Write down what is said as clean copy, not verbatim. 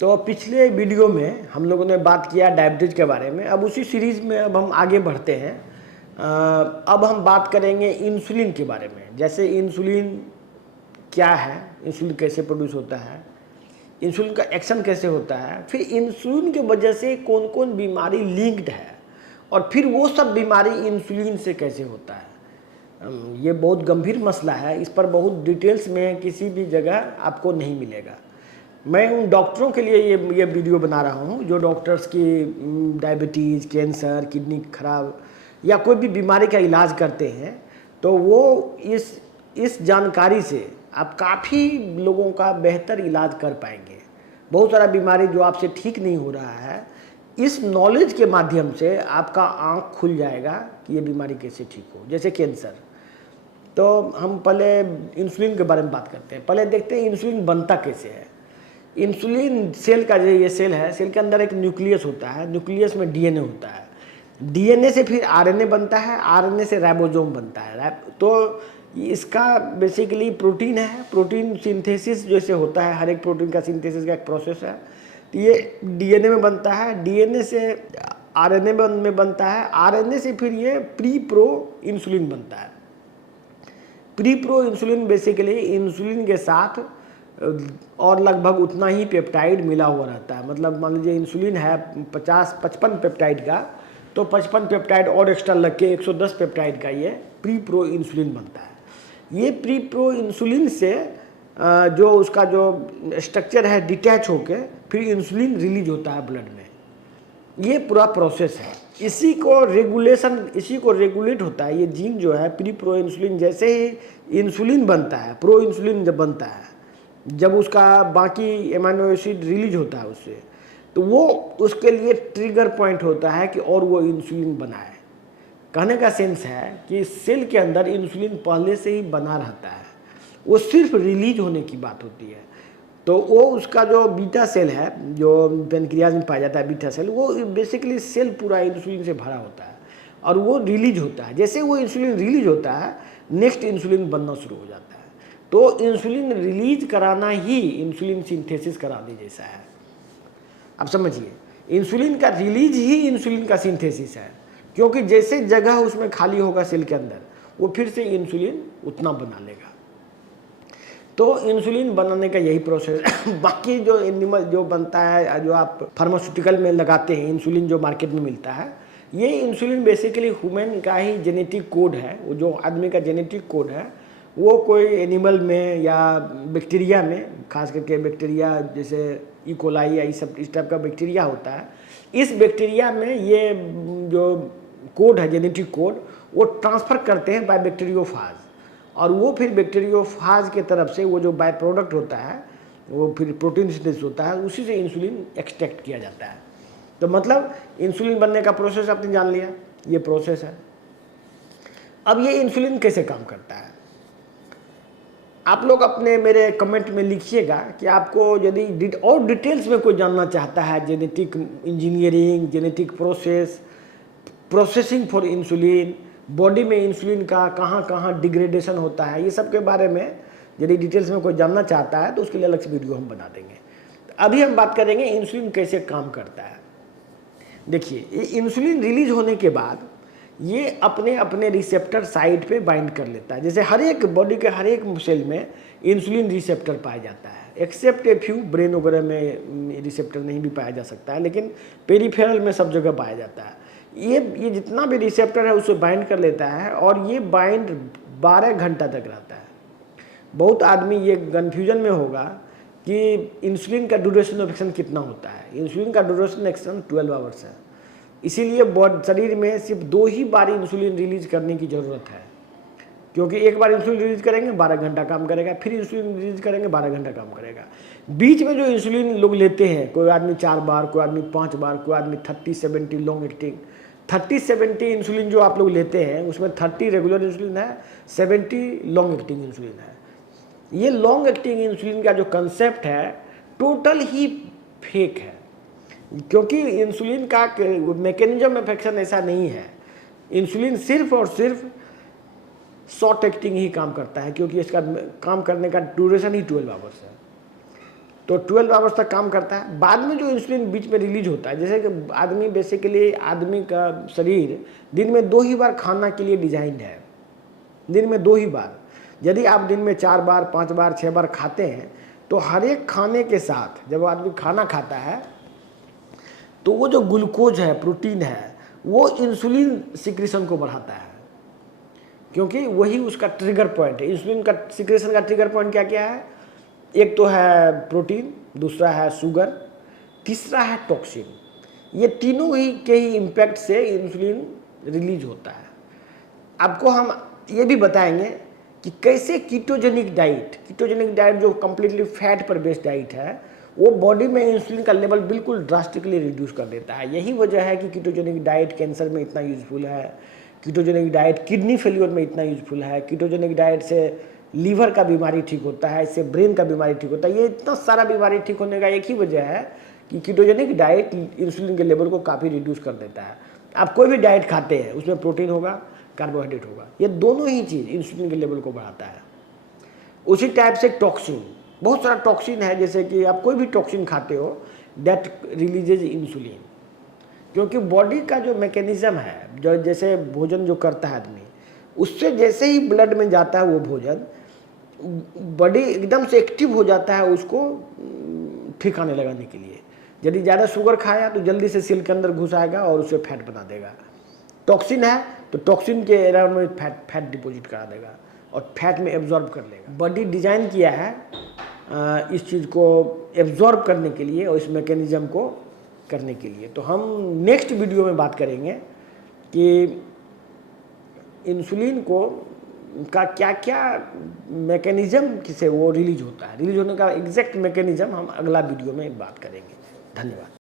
तो पिछले वीडियो में हम लोगों ने बात किया डायबिटीज़ के बारे में। अब उसी सीरीज़ में अब हम आगे बढ़ते हैं। अब हम बात करेंगे इंसुलिन के बारे में। जैसे इंसुलिन क्या है, इंसुलिन कैसे प्रोड्यूस होता है, इंसुलिन का एक्शन कैसे होता है, फिर इंसुलिन की वजह से कौन कौन बीमारी लिंक्ड है, और फिर वो सब बीमारी इंसुलिन से कैसे होता है। ये बहुत गंभीर मसला है, इस पर बहुत डिटेल्स में किसी भी जगह आपको नहीं मिलेगा। मैं उन डॉक्टरों के लिए ये वीडियो बना रहा हूँ जो डॉक्टर्स की डायबिटीज़, कैंसर, किडनी खराब या कोई भी बीमारी का इलाज करते हैं, तो वो इस जानकारी से आप काफ़ी लोगों का बेहतर इलाज कर पाएंगे। बहुत सारा बीमारी जो आपसे ठीक नहीं हो रहा है, इस नॉलेज के माध्यम से आपका आँख खुल जाएगा कि ये बीमारी कैसे ठीक हो। जैसे कैंसर, तो हम पहले इंसुलिन के बारे में बात करते हैं। पहले देखते हैं इंसुलिन बनता कैसे है। इंसुलिन सेल का जो ये सेल है, सेल के अंदर एक न्यूक्लियस होता है, न्यूक्लियस में डीएनए होता है, डीएनए से फिर आरएनए बनता है, आरएनए से राइबोसोम बनता है। तो इसका बेसिकली प्रोटीन है, प्रोटीन सिंथेसिस जैसे होता है, हर एक प्रोटीन का सिंथेसिस का एक प्रोसेस है। तो ये डीएनए में बनता है, डीएनए से आरएनए में बनता है, आरएनए से फिर ये प्री प्रो इंसुलिन बनता है। Pre pro insulin basically insulin के साथ और लगभग उतना ही पेप्टाइड मिला हुआ रहता है। मतलब मान लीजिए इंसुलिन है 55 पेप्टाइड का, तो 55 पेप्टाइड और एक्स्ट्रा लग के 110 पेप्टाइड का ये प्री प्रो इंसुलिन बनता है। ये प्री प्रो इंसुलिन से जो उसका जो स्ट्रक्चर है डिटैच होके फिर इंसुलिन रिलीज होता है ब्लड में। ये पूरा प्रोसेस है। इसी को रेगुलेट होता है। ये जीन जो है प्री प्रो इंसुलिन, जैसे ही इंसुलिन बनता है, प्रो इंसुलिन जब बनता है, जब उसका बाकी एमाइनो एसिड रिलीज होता है उससे, तो वो उसके लिए ट्रिगर पॉइंट होता है कि और वो इंसुलिन बनाए। कहने का सेंस है कि सेल के अंदर इंसुलिन पहले से ही बना रहता है, वो सिर्फ रिलीज होने की बात होती है। तो वो उसका जो बीटा सेल है जो पेनक्रियाज में पाया जाता है, बीटा सेल, वो बेसिकली सेल पूरा इंसुलिन से भरा होता है और वो रिलीज होता है। जैसे वो इंसुलिन रिलीज होता है, नेक्स्ट इंसुलिन बनना शुरू हो जाता है। तो इंसुलिन रिलीज कराना ही इंसुलिन सिंथेसिस कराने जैसा है। अब समझिए, इंसुलिन का रिलीज ही इंसुलिन का सिंथेसिस है, क्योंकि जैसे जगह उसमें खाली होगा सेल के अंदर, वो फिर से इंसुलिन उतना बना लेगा। तो इंसुलिन बनाने का यही प्रोसेस है। बाकी जो एनिमल जो बनता है, जो आप फार्मास्यूटिकल में लगाते हैं, इंसुलिन जो मार्केट में मिलता है, ये इंसुलिन बेसिकली ह्यूमन का ही जेनेटिक कोड है। वो जो आदमी का जेनेटिक कोड है, वो कोई एनिमल में या बैक्टीरिया में, खास करके बैक्टीरिया जैसे ई कोलाई या इस टाइप का बैक्टीरिया होता है, इस बैक्टीरिया में ये जो कोड है, जेनेटिक कोड, वो ट्रांसफ़र करते हैं बाय बैक्टीरियोफाज, और वो फिर बैक्टीरियोफाज के तरफ से वो जो बाय प्रोडक्ट होता है, वो फिर प्रोटीन सिंथेसिस होता है, उसी से इंसुलिन एक्सट्रैक्ट किया जाता है। तो मतलब इंसुलिन बनने का प्रोसेस आपने जान लिया, ये प्रोसेस है। अब ये इंसुलिन कैसे काम करता है, आप लोग अपने मेरे कमेंट में लिखिएगा कि आपको यदि और डिटेल्स में कोई जानना चाहता है, genetic engineering, genetic processing for insulin, body में इंसुलिन का कहाँ कहाँ डिग्रेडेशन होता है, ये सब के बारे में यदि डिटेल्स में कोई जानना चाहता है तो उसके लिए अलग से वीडियो हम बना देंगे। अभी हम बात करेंगे इंसुलिन कैसे काम करता है। देखिए, ये इंसुलिन रिलीज होने के बाद ये अपने अपने रिसेप्टर साइट पे बाइंड कर लेता है। जैसे हर एक बॉडी के हर एक सेल में इंसुलिन रिसेप्टर पाया जाता है, एक्सेप्ट ए फ्यू, ब्रेन वगैरह में रिसेप्टर नहीं भी पाया जा सकता है, लेकिन पेरिफेरल में सब जगह पाया जाता है। ये जितना भी रिसेप्टर है उसे बाइंड कर लेता है, और ये बाइंड 12 घंटा तक रहता है। बहुत आदमी ये कन्फ्यूजन में होगा कि इंसुलिन का ड्यूरेशन ऑफ एक्शन कितना होता है। इंसुलिन का ड्यूरेशन एक्शन 12 आवर्स है, इसीलिए शरीर में सिर्फ 2 ही बार इंसुलिन रिलीज करने की ज़रूरत है, क्योंकि एक बार इंसुलिन रिलीज करेंगे 12 घंटा काम करेगा, फिर इंसुलिन रिलीज करेंगे 12 घंटा काम करेगा। बीच में जो इंसुलिन लोग लेते हैं, कोई आदमी 4 बार, कोई आदमी 5 बार, कोई आदमी 30-70 लॉन्ग एक्टिंग, 30-70 इंसुलिन जो आप लोग लेते हैं उसमें 30 रेगुलर इंसुलिन है, 70 लॉन्ग एक्टिंग इंसुलिन है। ये लॉन्ग एक्टिंग इंसुलिन का जो कंसेप्ट है टोटल ही फेक है, क्योंकि इंसुलिन का मैकेनिज्म ऑफ एक्शन ऐसा नहीं है। इंसुलिन सिर्फ और सिर्फ शॉर्ट एक्टिंग ही काम करता है, क्योंकि इसका काम करने का ड्यूरेशन ही 12 आवर्स है। तो 12 आवर्स तक काम करता है। बाद में जो इंसुलिन बीच में रिलीज होता है, जैसे कि आदमी बेसिकली आदमी का शरीर दिन में 2 ही बार खाना के लिए डिजाइंड है, दिन में 2 ही बार। यदि आप दिन में 4 बार 5 बार 6 बार खाते हैं तो हर एक खाने के साथ जब आदमी खाना खाता है तो वो जो ग्लूकोज है, प्रोटीन है, वो इंसुलिन सिक्रीशन को बढ़ाता है, क्योंकि वही उसका ट्रिगर पॉइंट है। इंसुलिन का सिक्रेशन का ट्रिगर पॉइंट क्या क्या है? एक तो है प्रोटीन, दूसरा है शुगर, तीसरा है टॉक्सिन। ये तीनों ही के ही इम्पैक्ट से इंसुलिन रिलीज होता है। आपको हम ये भी बताएंगे कि कैसे कीटोजेनिक डाइट जो कम्प्लीटली फैट पर बेस्ड डाइट है, वो बॉडी में इंसुलिन का लेवल बिल्कुल ड्रास्टिकली रिड्यूस कर देता है। यही वजह है कि कीटोजेनिक डाइट कैंसर में इतना यूजफुल है, कीटोजेनिक डाइट किडनी फेल्योर में इतना यूजफुल है, कीटोजेनिक डाइट से लीवर का बीमारी ठीक होता है, इससे ब्रेन का बीमारी ठीक होता है। ये इतना सारा बीमारी ठीक होने का एक ही वजह है कि कीटोजेनिक डाइट इंसुलिन के लेवल को काफ़ी रिड्यूस कर देता है। आप कोई भी डाइट खाते हैं उसमें प्रोटीन होगा, कार्बोहाइड्रेट होगा, ये दोनों ही चीज़ इंसुलिन के लेवल को बढ़ाता है। उसी टाइप से टॉक्सिन, बहुत सारा टॉक्सिन है, जैसे कि आप कोई भी टॉक्सिन खाते हो दैट रिलीजेज इंसुलिन, क्योंकि बॉडी का जो मैकेनिज्म है, जो जैसे भोजन जो करता है आदमी, उससे जैसे ही ब्लड में जाता है वो भोजन, बॉडी एकदम से एक्टिव हो जाता है उसको ठिकाने लगाने के लिए। यदि ज़्यादा शुगर खाया तो जल्दी से सेल के अंदर घुस आएगा और उसे फैट बना देगा। टॉक्सिन है तो टॉक्सिन के अराउंड में फैट डिपॉजिट करा देगा और फैट में एब्जॉर्ब कर लेगा। बॉडी डिजाइन किया है इस चीज़ को एब्जॉर्ब करने के लिए और इस मैकेनिज्म को करने के लिए। तो हम नेक्स्ट वीडियो में बात करेंगे कि इंसुलिन को का क्या क्या मैकेनिज्म से वो रिलीज होता है, रिलीज होने का एग्जैक्ट मैकेनिज्म हम अगला वीडियो में बात करेंगे। धन्यवाद।